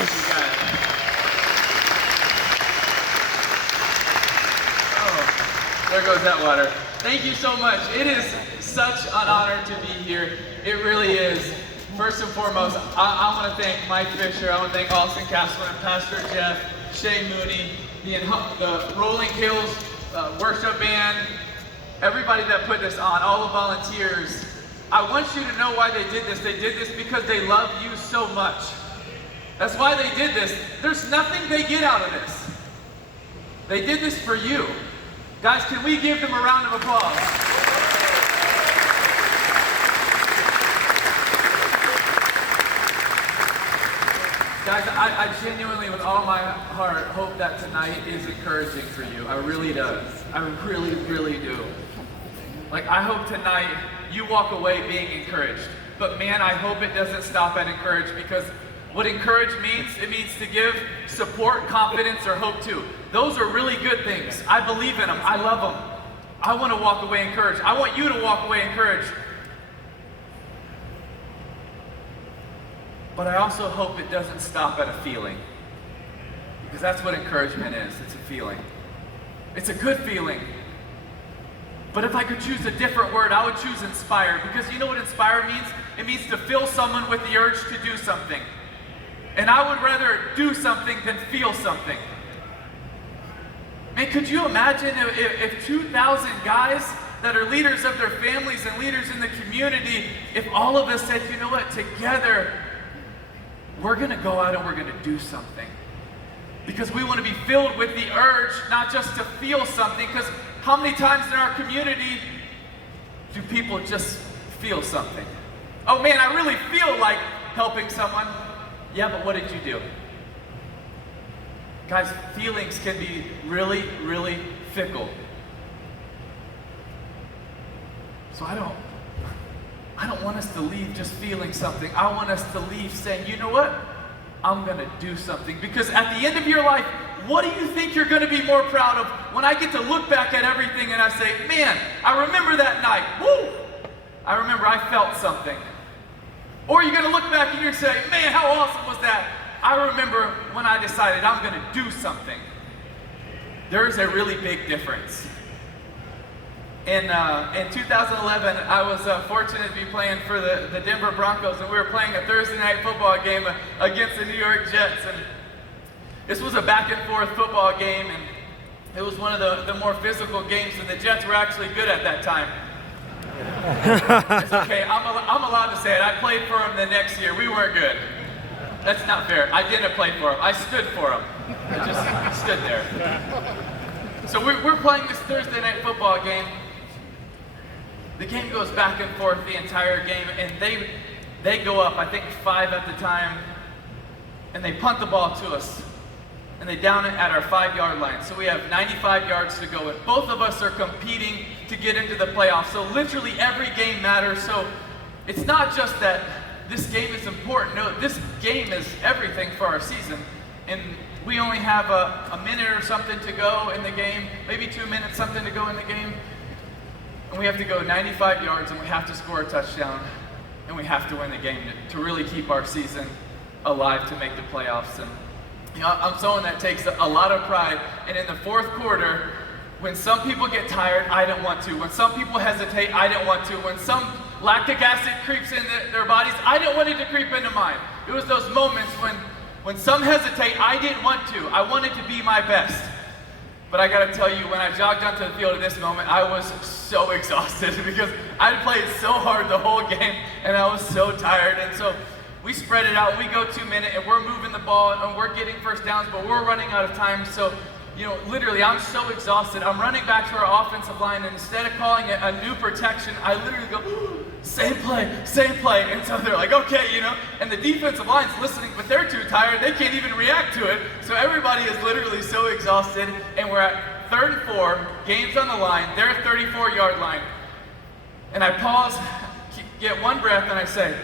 Yes! Oh, there goes that water. Thank you so much. It is such an honor to be here. It really is. First and foremost, I want to thank Mike Fisher. I want to thank Austin Castleman, Pastor Jeff, Shay Mooney, the Rolling Hills worship band, everybody that put this on, all the volunteers. I want you to know why they did this. They did this because they love you so much. That's why they did this. There's nothing they get out of this. They did this for you. Guys, can we give them a round of applause? Guys, I genuinely, with all my heart, hope that tonight is encouraging for you. I really do. I really, really do. Like, I hope tonight you walk away being encouraged. But man, I hope it doesn't stop at encourage, because what encourage means, it means to give support, confidence, or hope to. Those are really good things. I believe in them. I love them. I want to walk away encouraged. I want you to walk away encouraged. But I also hope it doesn't stop at a feeling. Because that's what encouragement is. It's a feeling. It's a good feeling. But if I could choose a different word, I would choose inspired. Because you know what inspired means? It means to fill someone with the urge to do something. And I would rather do something than feel something. Man, could you imagine if 2,000 guys that are leaders of their families and leaders in the community, if all of us said, you know what, together, we're going to go out and we're going to do something. Because we want to be filled with the urge, not just to feel something. Because how many times in our community do people just feel something? Oh man, I really feel like helping someone. Yeah, but what did you do? Guys, feelings can be really, really fickle. So I don't want us to leave just feeling something. I want us to leave saying, you know what? I'm going to do something. Because at the end of your life, what do you think you're going to be more proud of when I get to look back at everything and I say, man, I remember that night. Woo! I remember I felt something. Or you're going to look back and you're going to say, man, how awesome was that? I remember when I decided I'm going to do something. There's a really big difference. In 2011, I was fortunate to be playing for the Denver Broncos, and we were playing a Thursday night football game against the New York Jets. And this was a back and forth football game, and it was one of the more physical games, and the Jets were actually good at that time. It's okay, I'm allowed to say it. I played for them the next year. We weren't good. That's not fair. I didn't play for them. I stood for them. I just stood there. So we're playing this Thursday night football game. The game goes back and forth the entire game, and they go up, I think 5 at the time, and they punt the ball to us, and they down it at our 5-yard line. So we have 95 yards to go, and both of us are competing to get into the playoffs. So literally every game matters. So it's not just that this game is important. No, this game is everything for our season. And we only have a minute or something to go in the game, maybe 2 minutes something to go in the game. And we have to go 95 yards, and we have to score a touchdown, and we have to win the game to really keep our season alive to make the playoffs. And you know, I'm someone that takes a lot of pride. And in the fourth quarter, when some people get tired, I didn't want to. When some people hesitate, I didn't want to. When some lactic acid creeps in their bodies, I didn't want it to creep into mine. It was those moments when some hesitate, I didn't want to. I wanted to be my best. But I gotta tell you, when I jogged onto the field at this moment, I was so exhausted because I'd played so hard the whole game and I was so tired. And so we spread it out, we go 2 minutes, and we're moving the ball and we're getting first downs, but we're running out of time. So, you know, literally, I'm so exhausted. I'm running back to our offensive line, and instead of calling it a new protection, I literally go, same play, same play. And so they're like, okay, you know, and the defensive line's listening, but they're too tired. They can't even react to it. So everybody is literally so exhausted, and we're at 3rd and 4, game's on the line, their 34-yard line. And I pause, get one breath, and I say,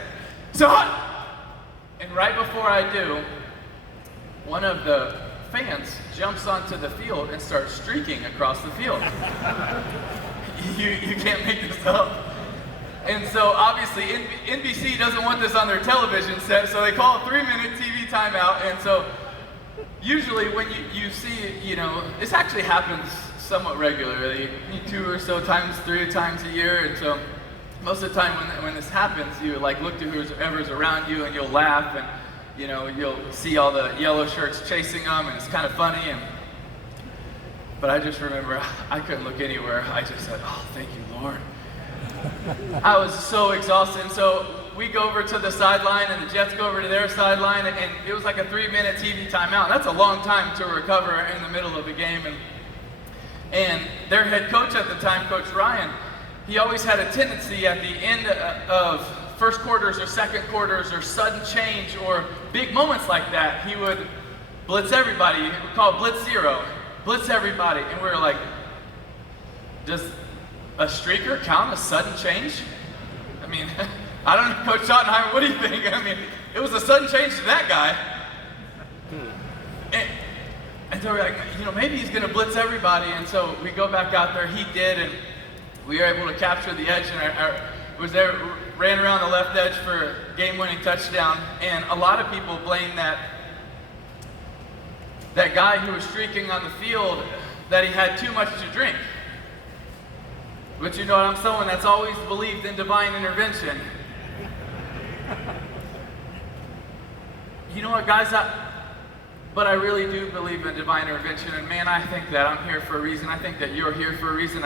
Son! And right before I do, one of the fans jumps onto the field and starts streaking across the field. You can't make this up. And so obviously NBC doesn't want this on their television set, so they call a 3-minute TV TV timeout, and so usually when you see, this actually happens somewhat regularly, 2 or so times, 3 times a year, and so most of the time when this happens, you like look to whoever's around you and you'll laugh, and you'll see all the yellow shirts chasing them, and it's kind of funny. But I just remember I couldn't look anywhere. I just said, "Oh, thank you, Lord." I was so exhausted, and so we go over to the sideline, and the Jets go over to their sideline, and it was like a 3-minute TV timeout. That's a long time to recover in the middle of a game, and their head coach at the time, Coach Ryan, he always had a tendency at the end of first quarters or second quarters or sudden change or big moments like that, he would blitz everybody. He would call blitz zero, blitz everybody, and we were like, does a streaker count as sudden change? I mean, I don't know, Coach Schottenheimer, what do you think? I mean, it was a sudden change to that guy. And so we're like, maybe he's going to blitz everybody. And so we go back out there. He did, and we were able to capture the edge. And ran around the left edge for a game-winning touchdown. And a lot of people blame that guy who was streaking on the field that he had too much to drink. But I'm someone that's always believed in divine intervention. You know what, guys? But I really do believe in divine intervention, and man, I think that I'm here for a reason. I think that you're here for a reason.